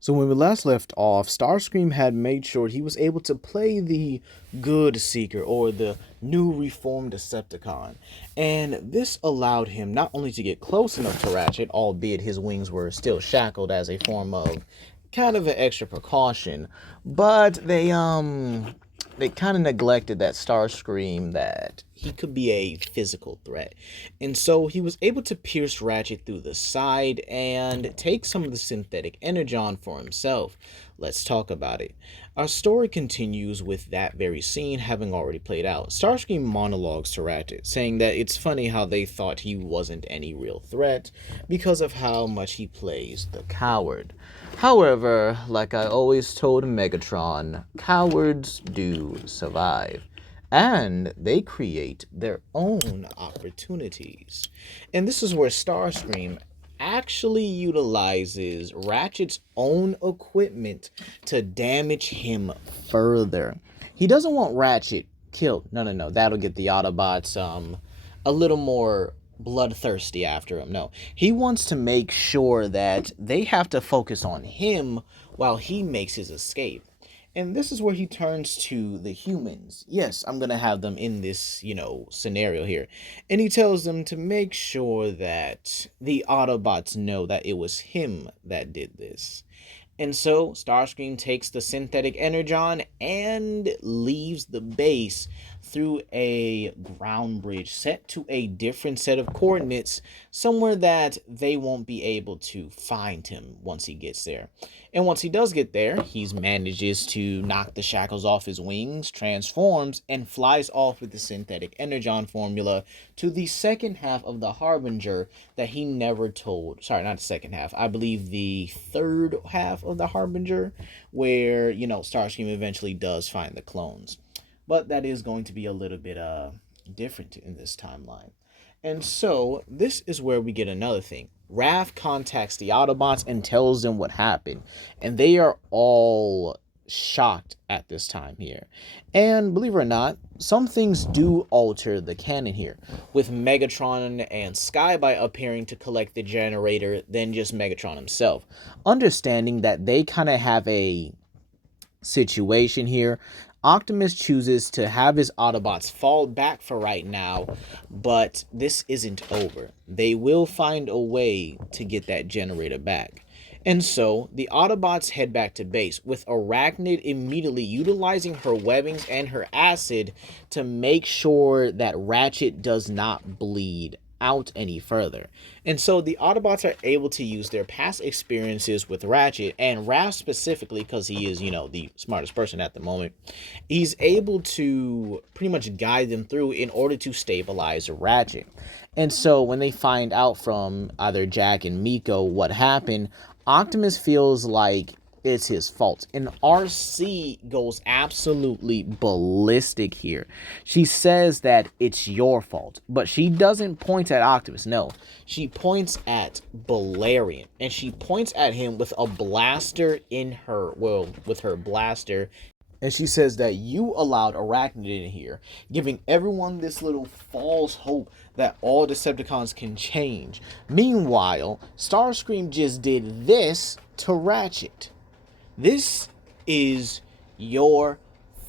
So when we last left off, Starscream had made sure he was able to play the good seeker or the new reformed Decepticon. And this allowed him not only to get close enough to Ratchet, albeit his wings were still shackled as a form of kind of an extra precaution, but they kind of neglected that Starscream that he could be a physical threat. And so he was able to pierce Ratchet through the side and take some of the synthetic energon for himself. Let's talk about it. Our story continues with that very scene having already played out. Starscream monologues to Ratchet, saying that it's funny how they thought he wasn't any real threat because of how much he plays the coward. However, like I always told Megatron, cowards do survive. And they create their own opportunities. And this is where Starscream actually utilizes Ratchet's own equipment to damage him further. He doesn't want Ratchet killed. No. That'll get the Autobots a little more bloodthirsty after him. No. He wants to make sure that they have to focus on him while he makes his escape. And this is where he turns to the humans. Yes, I'm going to have them in this, scenario here. And he tells them to make sure that the Autobots know that it was him that did this. And so Starscream takes the synthetic energon and leaves the base through a ground bridge set to a different set of coordinates, somewhere that they won't be able to find him once he gets there. And once he does get there, he manages to knock the shackles off his wings, transforms, and flies off with the synthetic energon formula to the second half of the Harbinger that he never told. Sorry, not the second half. I believe the third half of the Harbinger, where, Starscream eventually does find the clones. But that is going to be a little bit different in this timeline. And so this is where we get another thing. Raph contacts the Autobots and tells them what happened. And they are all shocked at this time here. And believe it or not, some things do alter the canon here, with Megatron and Skyby appearing to collect the generator than just Megatron himself. Understanding that they kind of have a situation here, Optimus chooses to have his Autobots fall back for right now, but this isn't over. They will find a way to get that generator back. And so, the Autobots head back to base, with Arachnid immediately utilizing her webbings and her acid to make sure that Ratchet does not bleed out any further. And so the Autobots are able to use their past experiences with Ratchet, and Raph specifically, because he is, the smartest person at the moment, he's able to pretty much guide them through in order to stabilize Ratchet. And so when they find out from either Jack and Miko what happened, Optimus feels like it's his fault. And RC goes absolutely ballistic here. She says that it's your fault, but she doesn't point at Optimus. No, she points at Balerion, and she points at him with a blaster in her, with her blaster. And she says that you allowed Arachnid in here, giving everyone this little false hope that all Decepticons can change. Meanwhile, Starscream just did this to Ratchet. This is your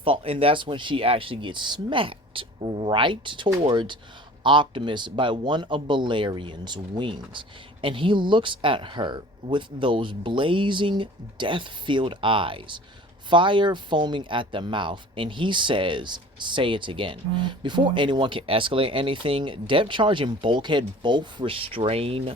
fault. And that's when she actually gets smacked right towards Optimus by one of Balerion's wings. And he looks at her with those blazing, death-filled eyes, fire foaming at the mouth, and he says, "Say it again." Before anyone can escalate anything, Depth Charge and Bulkhead both restrain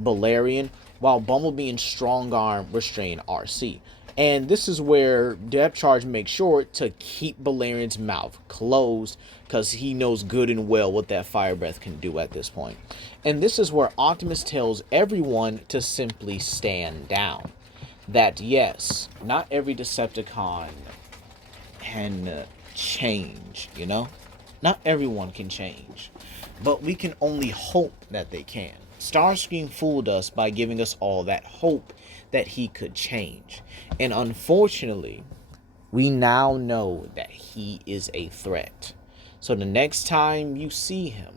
Balerion, while Bumblebee and Strong Arm restrain RC. And this is where Depth Charge makes sure to keep Balerion's mouth closed, because he knows good and well what that fire breath can do at this point. And this is where Optimus tells everyone to simply stand down. That yes, not every Decepticon can change, Not everyone can change. But we can only hope that they can. Starscream fooled us by giving us all that hope that he could change. And unfortunately, we now know that he is a threat. So the next time you see him,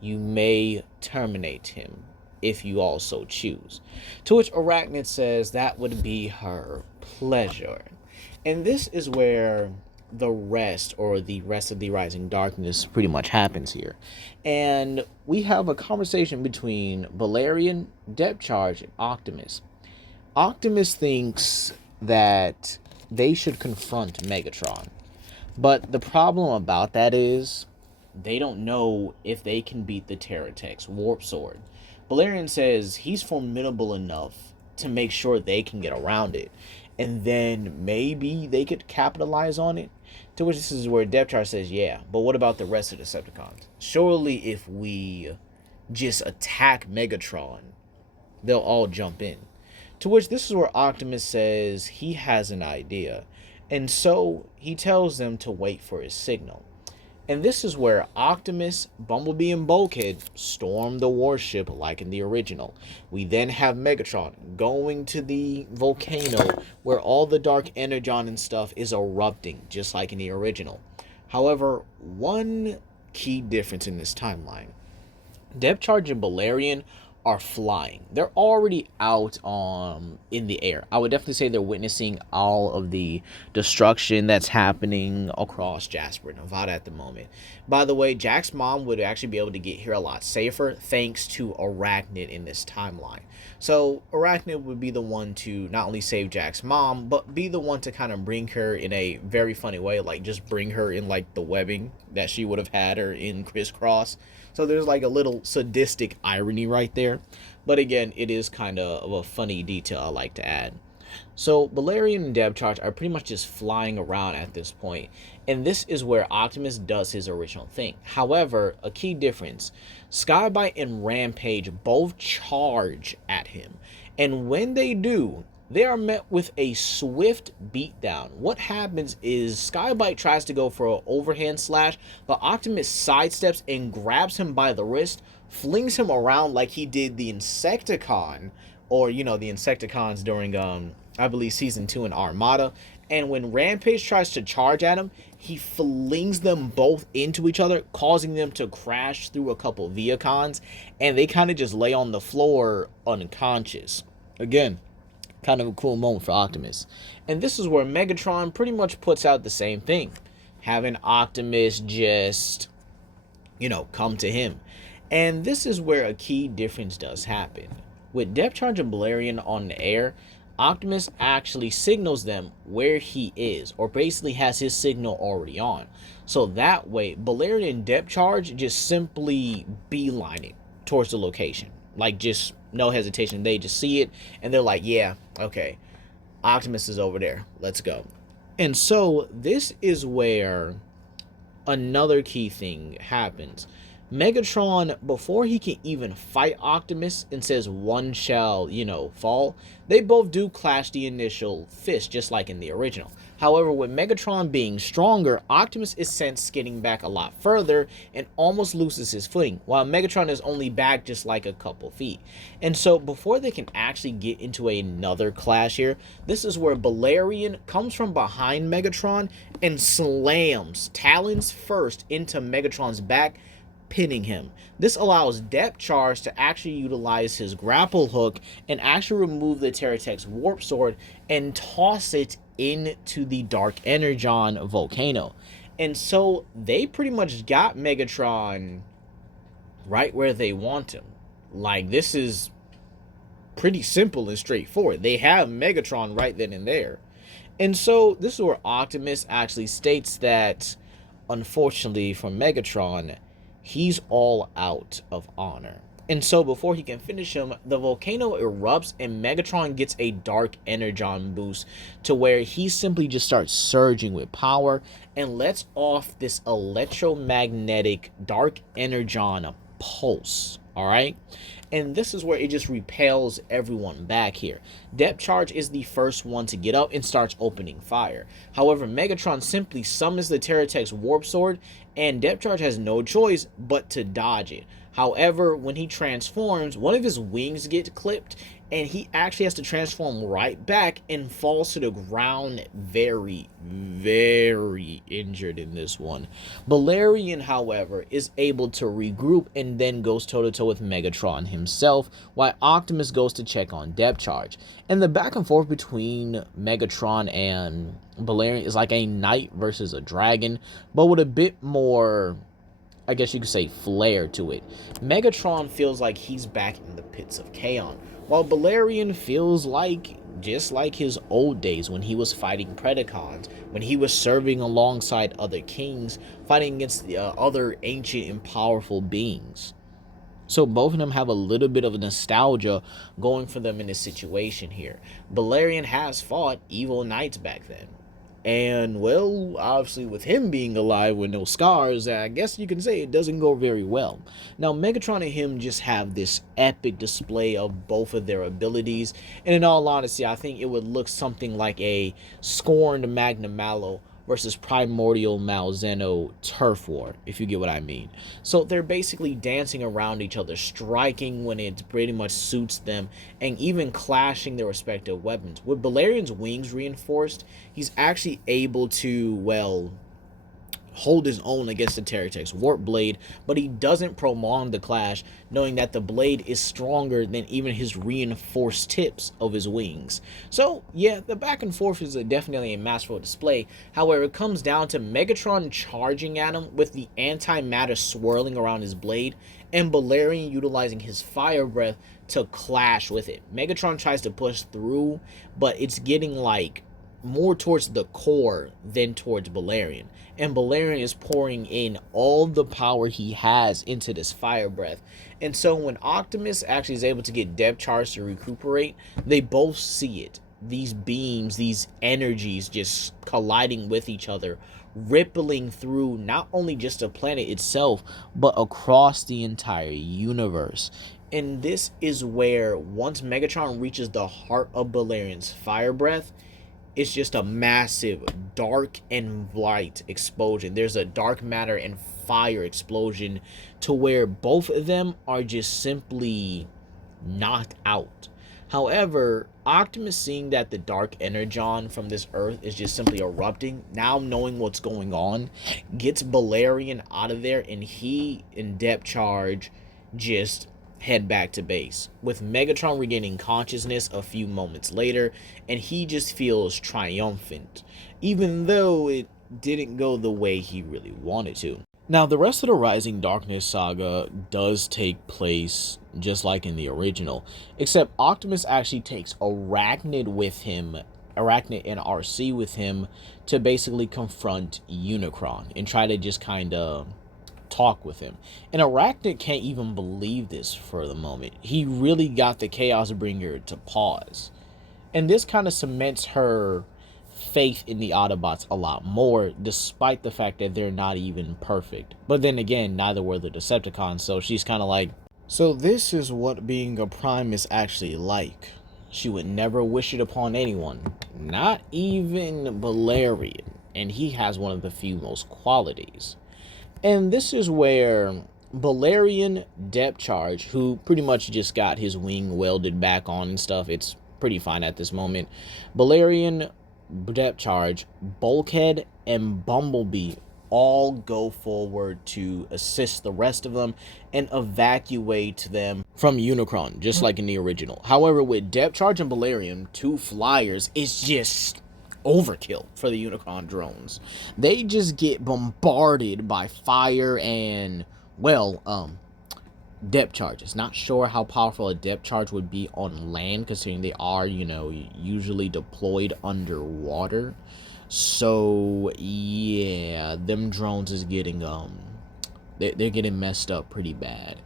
you may terminate him if you also choose. To which Arachnid says that would be her pleasure. And this is where the rest of the Rising Darkness pretty much happens here. And we have a conversation between Balerion, Depth Charge, and Optimus. Optimus thinks that they should confront Megatron. But the problem about that is they don't know if they can beat the Terratech's Warp Sword. Balerion says he's formidable enough to make sure they can get around it. And then maybe they could capitalize on it. To which this is where Depth Charge says, yeah, but what about the rest of the Decepticons? Surely if we just attack Megatron, they'll all jump in. To which this is where Optimus says he has an idea. And so he tells them to wait for his signal. And this is where Optimus, Bumblebee, and Bulkhead storm the warship like in the original. We then have Megatron going to the volcano where all the dark energon and stuff is erupting, just like in the original. However, one key difference in this timeline. Depth Charge and Balerion are flying. They're already out in the air. I would definitely say they're witnessing all of the destruction that's happening across Jasper, Nevada at the moment. By the way, Jack's mom would actually be able to get here a lot safer thanks to Arachnid in this timeline. So Arachnid would be the one to not only save Jack's mom, but be the one to kind of bring her in a very funny way, like just bring her in like the webbing that she would have had her in Crisscross. So there's like a little sadistic irony right there. But again, it is kind of a funny detail I like to add. So Balerion and Depth Charge are pretty much just flying around at this point. And this is where Optimus does his original thing. However, a key difference. Skybite and Rampage both charge at him. And when they do, they are met with a swift beatdown. What happens is Skybite tries to go for an overhand slash, but Optimus sidesteps and grabs him by the wrist, flings him around like he did the Insecticon, or, the Insecticons during, I believe, Season 2 in Armada. And when Rampage tries to charge at him, he flings them both into each other, causing them to crash through a couple Viacons, and they kind of just lay on the floor unconscious. Again, kind of a cool moment for Optimus. And this is where Megatron pretty much puts out the same thing. Having Optimus just, come to him. And this is where a key difference does happen. With Depth Charge and Balerion on the air, Optimus actually signals them where he is, or basically has his signal already on. So that way, Balerion and Depth Charge just simply beeline it towards the location. Like, just no hesitation. They just see it, and they're like, yeah, okay, Optimus is over there. Let's go. And so this is where another key thing happens. Megatron, before he can even fight Optimus and says one shall, fall, they both do clash the initial fist, just like in the original. However, with Megatron being stronger, Optimus is sent skidding back a lot further and almost loses his footing, while Megatron is only back just like a couple feet. And so before they can actually get into another clash here, this is where Balerion comes from behind Megatron and slams talons first into Megatron's back, pinning him. This allows Depth Charge to actually utilize his grapple hook and actually remove the Terratech's Warp Sword and toss it into the Dark Energon volcano. And so they pretty much got Megatron right where they want him. Like, this is pretty simple and straightforward. They have Megatron right then and there. And so this is where Optimus actually states that, unfortunately for Megatron, he's all out of honor. And so before he can finish him, the volcano erupts and Megatron gets a dark energon boost to where he simply just starts surging with power and lets off this electromagnetic dark energon pulse. All right. And this is where it just repels everyone back here. Depth Charge is the first one to get up and starts opening fire. However, Megatron simply summons the Terratech's Warp Sword, and Depth Charge has no choice but to dodge it. However, when he transforms, one of his wings gets clipped, and he actually has to transform right back and falls to the ground very, very injured in this one. Balerion, however, is able to regroup and then goes toe-to-toe with Megatron himself, while Optimus goes to check on Depth Charge. And the back and forth between Megatron and Balerion is like a knight versus a dragon, but with a bit more, I guess you could say, flair to it. Megatron feels like he's back in the pits of Kaon, while Balerion feels like just like his old days when he was fighting Predacons, when he was serving alongside other kings, fighting against the other ancient and powerful beings. So both of them have a little bit of nostalgia going for them in this situation here. Balerion has fought evil knights back then. And, well, obviously with him being alive with no scars, I guess you can say it doesn't go very well. Now, Megatron and him just have this epic display of both of their abilities. And in all honesty, I think it would look something like a scorned Magna Mallow versus Primordial Malzeno turf war, if you get what I mean. So they're basically dancing around each other, striking when it pretty much suits them, and even clashing their respective weapons. With Balerion's wings reinforced, he's actually able to, well, hold his own against the Terratech's Warp Blade, but he doesn't prolong the clash, knowing that the blade is stronger than even his reinforced tips of his wings. So, yeah, the back and forth is definitely a masterful display. However, it comes down to Megatron charging at him with the antimatter swirling around his blade, and Balerion utilizing his fire breath to clash with it. Megatron tries to push through, but it's getting like more towards the core than towards Balerion. And Balerion is pouring in all the power he has into this fire breath. And so when Optimus actually is able to get Depth Charge to recuperate, they both see it. These beams, these energies just colliding with each other, rippling through not only just the planet itself, but across the entire universe. And this is where, once Megatron reaches the heart of Balerion's fire breath, it's just a massive dark and light explosion. There's a dark matter and fire explosion to where both of them are just simply knocked out. However, Optimus, seeing that the dark energon from this earth is just simply erupting, now knowing what's going on, gets Balerion out of there, and he and Depth Charge just head back to base, with Megatron regaining consciousness a few moments later, and he just feels triumphant, even though it didn't go the way he really wanted to. Now, the rest of the Rising Darkness saga does take place just like in the original, except Optimus actually takes Arachnid with him, Arachnid and RC with him, to basically confront Unicron and try to just kind of talk with him. And Arachnid can't even believe this for the moment. He really got the Chaos Bringer to pause. And this kind of cements her faith in the Autobots a lot more, despite the fact that they're not even perfect. But then again, neither were the Decepticons, so she's kind of like, so this is what being a Prime is actually like. She would never wish it upon anyone, not even Balerion, and he has one of the few most qualities. And this is where Balerion, Depth Charge, who pretty much just got his wing welded back on and stuff, it's pretty fine at this moment. Balerion, Depth Charge, Bulkhead, and Bumblebee all go forward to assist the rest of them and evacuate them from Unicron, just like in the original. However, with Depth Charge and Balerion, two flyers, it's just overkill for the Unicron drones. They just get bombarded by fire and, well, depth charges. Not sure how powerful a depth charge would be on land, considering they are, you know, usually deployed underwater. So yeah, them drones is getting they're getting messed up pretty bad.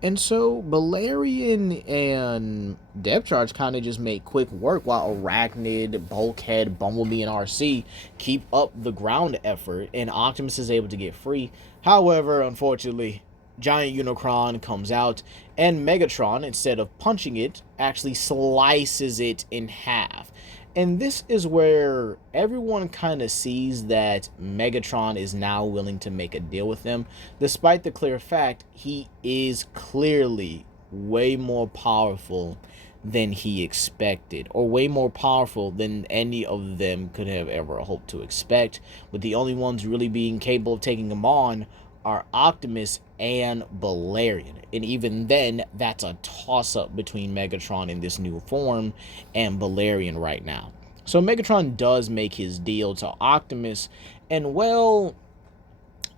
And so Balerion and Depth Charge kind of just make quick work, while Arachnid, Bulkhead, Bumblebee, and RC keep up the ground effort, and Optimus is able to get free. However, unfortunately, Giant Unicron comes out, and Megatron, instead of punching it, actually slices it in half. And this is where everyone kind of sees that Megatron is now willing to make a deal with them, despite the clear fact he is clearly way more powerful than he expected, or way more powerful than any of them could have ever hoped to expect, with the only ones really being capable of taking him on are Optimus and Balerion. And even then, that's a toss-up between Megatron in this new form and Balerion right now. So Megatron does make his deal to Optimus, and well,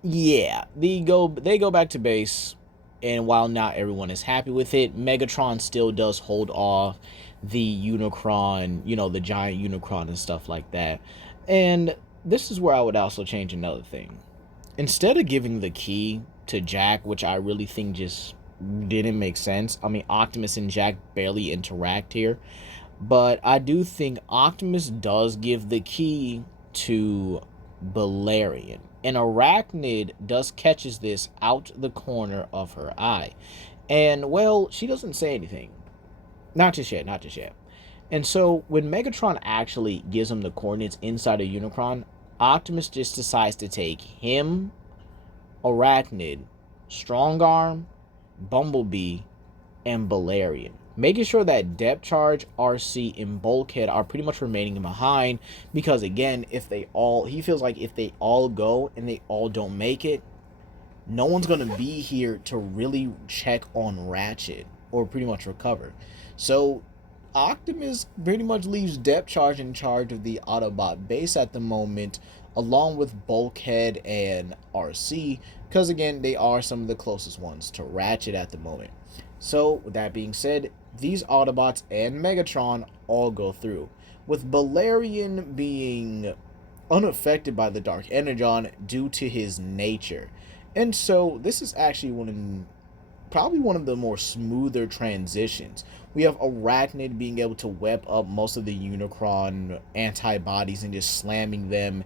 yeah, they go back to base, and while not everyone is happy with it, Megatron still does hold off the Unicron, the giant Unicron and stuff like that. And this is where I would also change another thing. Instead of giving the key to Jack, which I really think just didn't make sense. I mean, Optimus and Jack barely interact here, but I do think Optimus does give the key to Balerion. And Arachnid does catches this out the corner of her eye. And, well, she doesn't say anything. Not just yet, not just yet. And so, when Megatron actually gives him the coordinates inside of Unicron, Optimus just decides to take him, Arachnid, Strongarm, Bumblebee, and Balerion, making sure that Depth Charge, RC, and Bulkhead are pretty much remaining behind, because again, he feels like if they all go and they all don't make it, no one's going to be here to really check on Ratchet or pretty much recover. So Optimus pretty much leaves Depth Charge in charge of the Autobot base at the moment, along with Bulkhead and RC, because again, they are some of the closest ones to Ratchet at the moment. So, with that being said, these Autobots and Megatron all go through, with Balerion being unaffected by the Dark Energon due to his nature. And so, this is actually probably one of the more smoother transitions. We have Arachnid being able to web up most of the Unicron antibodies and just slamming them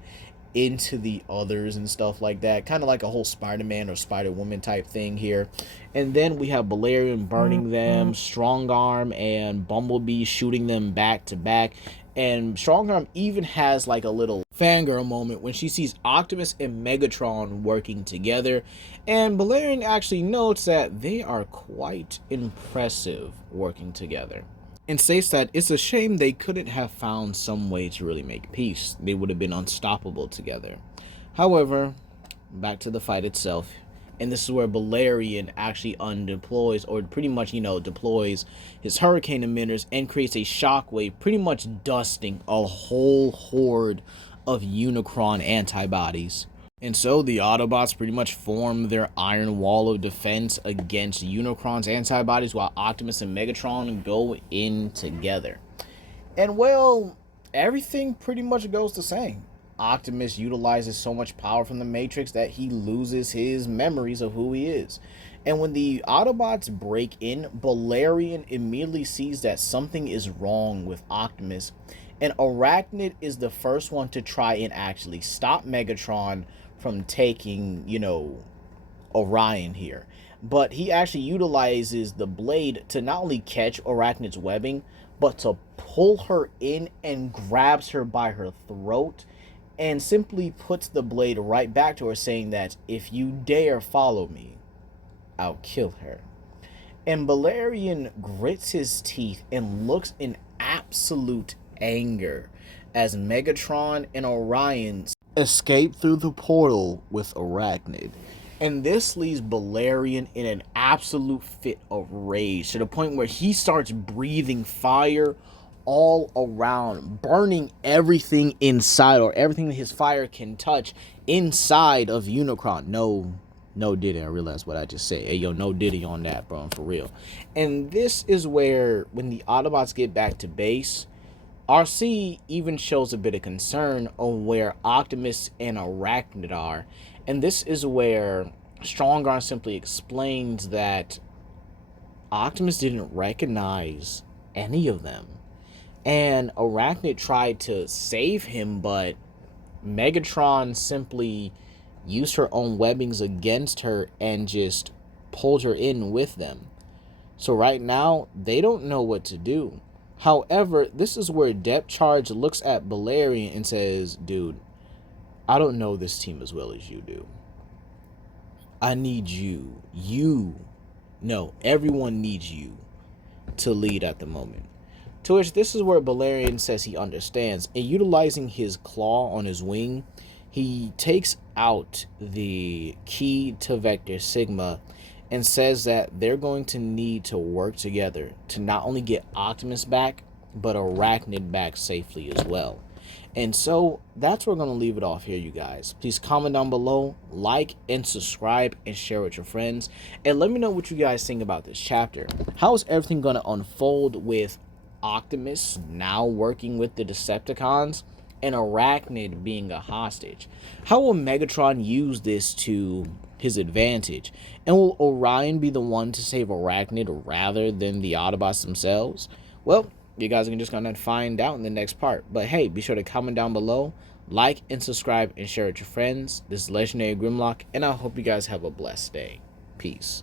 into the others and stuff like that, kind of like a whole Spider-Man or Spider-Woman type thing here. And then we have Balerion burning them, Strongarm and Bumblebee shooting them back to back, and Strongarm even has like a little fangirl moment when she sees Optimus and Megatron working together, and Balerion actually notes that they are quite impressive working together, and states that it's a shame they couldn't have found some way to really make peace. They would have been unstoppable together. However, back to the fight itself, and this is where Balerion actually undeploys, or pretty much, deploys his hurricane emitters and creates a shockwave, pretty much dusting a whole horde of Unicron antibodies. And so the Autobots pretty much form their iron wall of defense against Unicron's antibodies, while Optimus and Megatron go in together. And well, everything pretty much goes the same. Optimus utilizes so much power from the Matrix that he loses his memories of who he is. And when the Autobots break in, Balerion immediately sees that something is wrong with Optimus, and Arachnid is the first one to try and actually stop Megatron from taking, Orion here. But he actually utilizes the blade to not only catch Arachnid's webbing, but to pull her in and grabs her by her throat, and simply puts the blade right back to her, saying that if you dare follow me, I'll kill her. And Balerion grits his teeth and looks in absolute anger as Megatron and Orion escape through the portal with Arachnid. And this leaves Balerion in an absolute fit of rage, to the point where he starts breathing fire all around, burning everything inside, or everything that his fire can touch inside of Unicron. No Diddy, I realized what I just said. Hey, yo, no Diddy on that, bro, for real. And this is where, when the Autobots get back to base, RC even shows a bit of concern on where Optimus and Arachnid are. And this is where Strongarm simply explains that Optimus didn't recognize any of them. And Arachnid tried to save him, but Megatron simply used her own webbings against her and just pulled her in with them. So right now, they don't know what to do. However, this is where Depth Charge looks at Balerion and says, dude, I don't know this team as well as you do. I need you. No, everyone needs you to lead at the moment. To which this is where Balerion says he understands. And utilizing his claw on his wing, he takes out the key to Vector Sigma and says that they're going to need to work together to not only get Optimus back, but Arachnid back safely as well. And so that's where we're going to leave it off here, you guys. Please comment down below, like and subscribe, and share with your friends. And let me know what you guys think about this chapter. How is everything going to unfold with Optimus now working with the Decepticons and Arachnid being a hostage? How will Megatron use this to his advantage? And will Orion be the one to save Arachnid rather than the Autobots themselves? Well, you guys are just going to find out in the next part. But hey, be sure to comment down below, like and subscribe, and share with your friends. This is Legendary Grimlock, and I hope you guys have a blessed day. Peace.